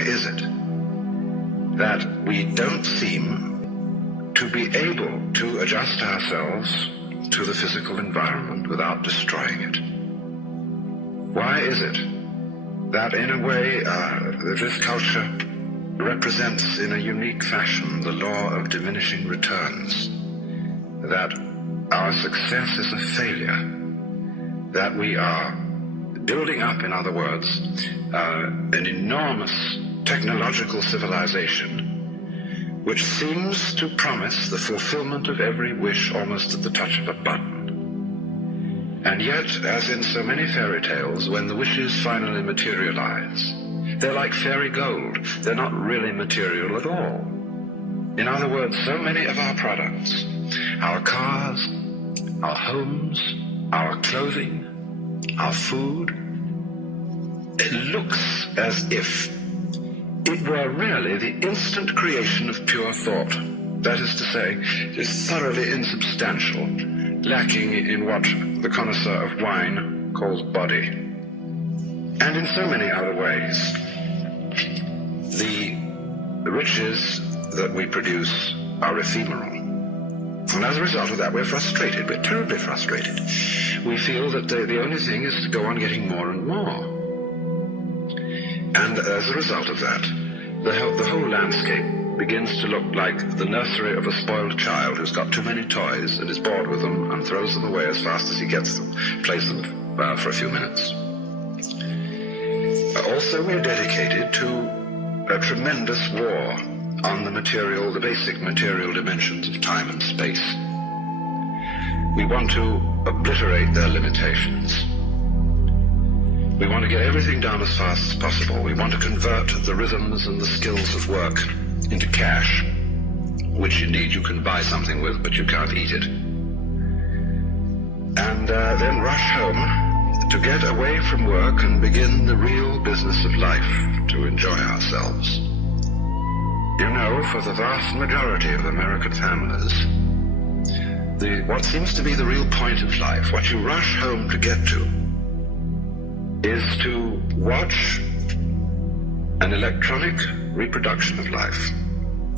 why is it that we don't seem to be able to adjust ourselves to the physical environment without destroying it? Why is it that in a way this culture represents in a unique fashion the law of diminishing returns, that our success is a failure, that we are building up, in other words, an enormous technological civilization which seems to promise the fulfillment of every wish almost at the touch of a button. And yet, as in so many fairy tales, when the wishes finally materialize, they're like fairy gold. They're not really material at all. In other words, so many of our products, our cars, our homes, our clothing, our food, it looks as if it were really the instant creation of pure thought. That is to say, it is thoroughly insubstantial, lacking in what the connoisseur of wine calls body. And in so many other ways, the riches that we produce are ephemeral. And as a result of that, we're frustrated. We're terribly frustrated. We feel that the only thing is to go on getting more and more. And as a result of that, the whole landscape begins to look like the nursery of a spoiled child who's got too many toys and is bored with them and throws them away as fast as he gets them, plays them for a few minutes. Also, we're dedicated to a tremendous war on the basic material dimensions of time and space. We want to obliterate their limitations. We want to get everything done as fast as possible. We want to convert the rhythms and the skills of work into cash, which indeed you can buy something with, but you can't eat it. And then rush home to get away from work and begin the real business of life, to enjoy ourselves. You know, for the vast majority of American families, what seems to be the real point of life, what you rush home to get to, is to watch an electronic reproduction of life.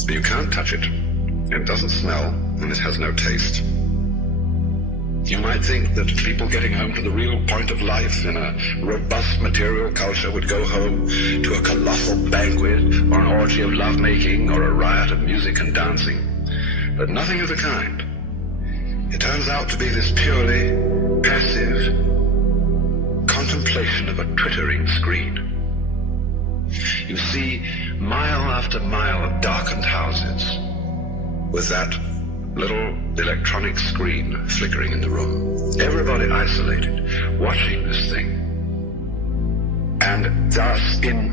You can't touch it. It doesn't smell, and it has no taste. You might think that people getting home to the real point of life in a robust material culture would go home to a colossal banquet or an orgy of lovemaking or a riot of music and dancing. But nothing of the kind. It turns out to be this purely passive contemplation of a twittering screen. You see mile after mile of darkened houses with that little electronic screen flickering in the room. Everybody isolated, watching this thing, and thus in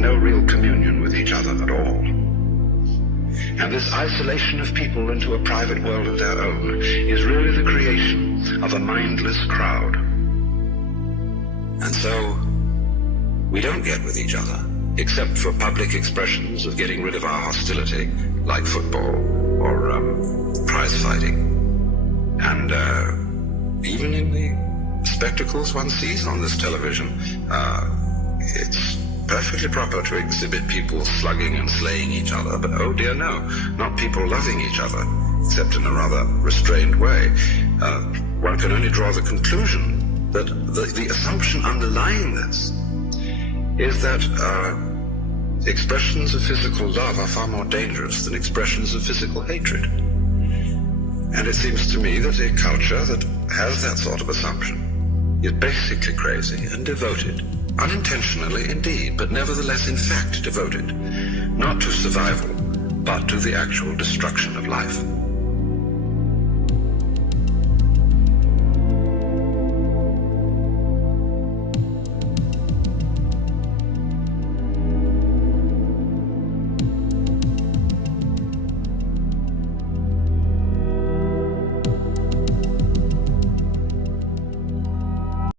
no real communion with each other at all. And this isolation of people into a private world of their own is really the creation of a mindless crowd. And so we don't get with each other, except for public expressions of getting rid of our hostility, like football or prize fighting. And even in the spectacles one sees on this television, it's perfectly proper to exhibit people slugging and slaying each other, but oh dear no, not people loving each other, except in a rather restrained way. One can only draw the conclusion that the assumption underlying this is that expressions of physical love are far more dangerous than expressions of physical hatred. And it seems to me that a culture that has that sort of assumption is basically crazy and devoted, unintentionally indeed, but nevertheless in fact devoted, not to survival, but to the actual destruction of life.